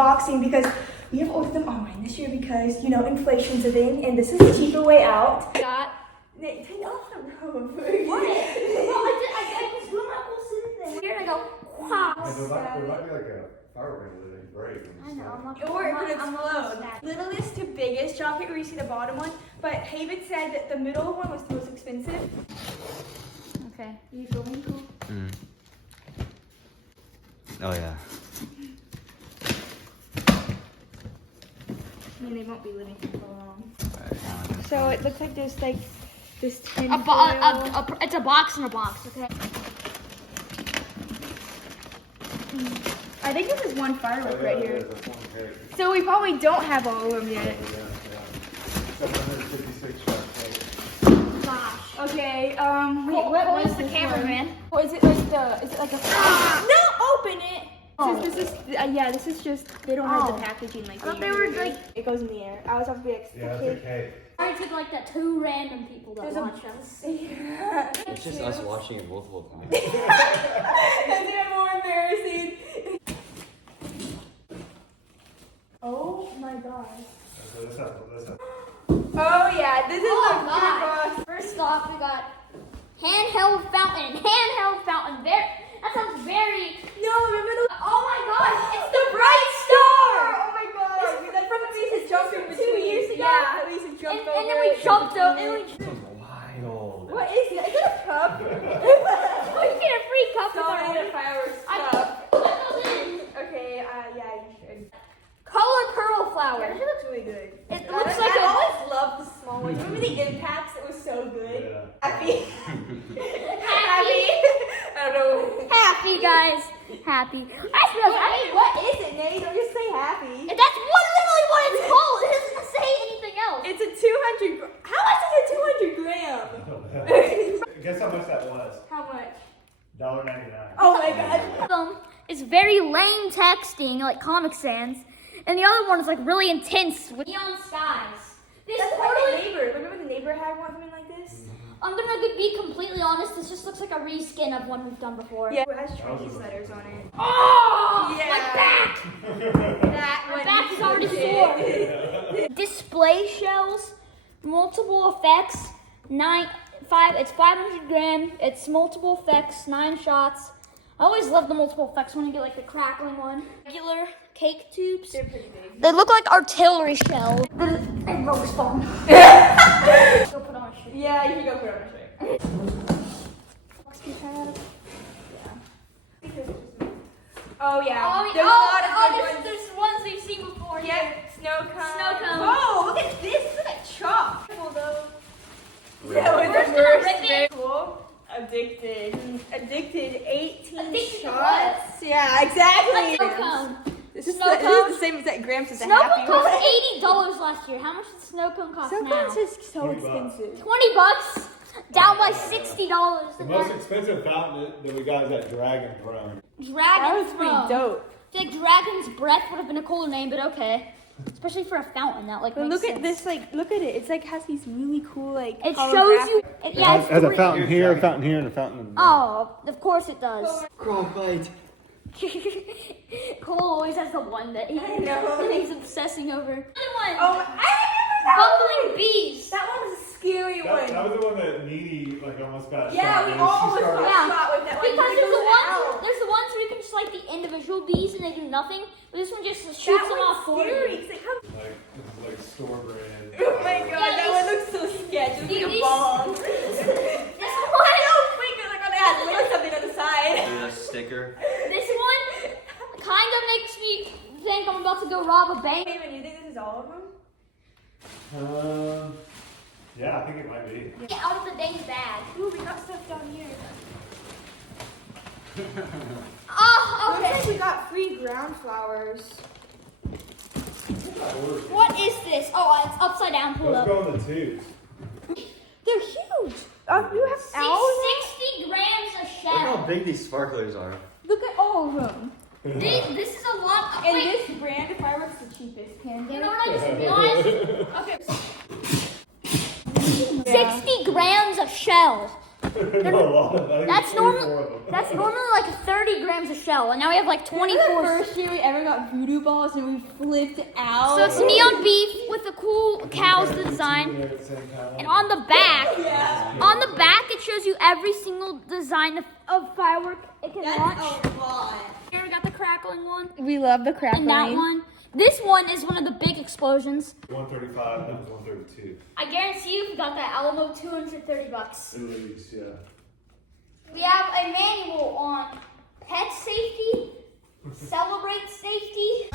unboxing because we have ordered them online this year because, you know, inflation's a thing and this is the cheaper way out. Got. Take off the robe. What? Well, I just blew my whole suit there. Here and I go, wow. There might be like a firework that they break. I know, I'm not. Or it could I'm not explode. sad. Littlest to biggest. Y'all can't really see the bottom one, but Haven said that the middle one was the most expensive. Okay, you filming? Cool. Mm. Oh yeah. I mean, they won't be living for long. Alright, So it looks like there's like this tin It's a box in a box. Okay. I think this is one firework right here. That's one cake. So we probably don't have all of them yet. Yeah. 756 shot cake. Gosh. Okay, Wait, what is the this cameraman? one? Or is it like a no, open it! Oh. This is, yeah, this is just, they don't have Oh. the packaging like I thought they they were usually do. like- It goes in the air. I was about to be like, Yeah, it's okay. a cake. I took like that 2 random people that There's a- watch us. Yeah. It's just us watching it multiple times. That's even more embarrassing. Oh my god. So this has. Oh yeah, this is Oh the god! First off, we got handheld fountain. Handheld fountain. That sounds very. No, remember the Oh my gosh! It's the bright star! Oh my god. That's from Lisa jumping from 2 between. years ago. Yeah, Lisa jumped over. And then we jumped over. And we. This one's wild. What is that? Is that a cup? We get a free cup with our Sorry, the fireworks cup. Okay, yeah, you should. Color pearl flower. Yeah, this looks really good. It looks like I a. always loved the small ones. Remember the impacts? It was so good. Yeah. Happy. Happy. I don't know. Happy guys. Happy. I suppose. What is it, Nate? Don't just say happy. That's literally what it's called. It doesn't say anything else. It's a 200. How much is a 200 gram? Guess how much that was? How much? $1.99. Oh my god. It's very lame texting, like Comic Sans, and the other one is like really intense with neon skies. This That's totally. like the neighbor. Remember the neighbor had one something like this? I'm gonna be completely honest. This just looks like a reskin of one we've done before. Yeah, it has Chinese letters on it. Oh, Yeah. my back. That My one back is already sore. sore. Display shells, multiple effects, it's 500 gram, it's multiple effects, 9 shots. I always love the multiple effects when you get like the crackling one. Regular cake tubes. They're pretty big. They look like artillery shells. They roast them. Go put on a shirt. Yeah, you can go put it on a shirt. Oh yeah. There's a lot of good ones. there's ones we've seen before. Yeah, snow cone. Snow cone. Whoa, look at this. Look at chalk. Cool though. Really? That was We're the just gonna worst. rip it. Very cool. Addicted. Addicted 18 Addicted to shots. Yeah, exactly. Snow cone. This is Snow the cones. same exact grams as the Snow happy cone one. cost $80 last year. How much does snow cone cost Snow now? cones is so $20. expensive. $20, down by $60. The most expensive fountain that we got is that Dragon Throne. Dragon That was pretty Throne. dope. I feel like Dragon's Breath would have been a cooler name, but okay. Especially for a fountain that like But makes look at sense. this, like, look at it. It's like has these really cool, like, It shows you. holographic- Yeah, it's has a three- fountain here, a fountain here, and a fountain in the middle. Oh, of course it does. Grog bite. Cole always has the one that I know. he's obsessing over. Another one. Oh, I remember that Bumbling one. bees. That one was a scary one. That was the one that Needy like almost got Yeah, shot. we and almost she got started- Yeah. shot with that one. Because It goes out. there's the ones where you can just like the individual bees and they do nothing, but this one just shoots That them one's off for scary. you. It's like, how like store brand. oh my god, Yeah, that one looks so sketchy. It's like a these- bomb. This one, Oh my god, like it has something on the side. There's a sticker. this one, kind of makes me think I'm about to go rob a bank. Hey, you think this is all of them? Yeah, I think it might be. Get out of the dang bag. Ooh, we got stuff down here. Oh, Looks okay. like we got free ground flowers. What is this? Oh, it's upside down. Pull Let's up. go in the tubes. They're huge. You have owls? 60 grams of Look how shell. big these sparklers are. Look at all of them. This is a lot. And Wait, this brand of fireworks is the cheapest. Can you know what I just realized? Okay. 60 grams of shells. No, a lot of them. That's normal. That's normally like 30 grams of shell, and now we have like 24. First year we ever got voodoo balls and we flipped out. So it's neon beef with the cool cows design. And on the back, it shows you every single design of firework it can launch. Here we got the crackling one, We love the crackling. and that one. This one is one of the big explosions. 135, that was 132. I guarantee you, if you got that Alamo, $230. At least, yeah. We have a manual on pet safety, celebrate safety.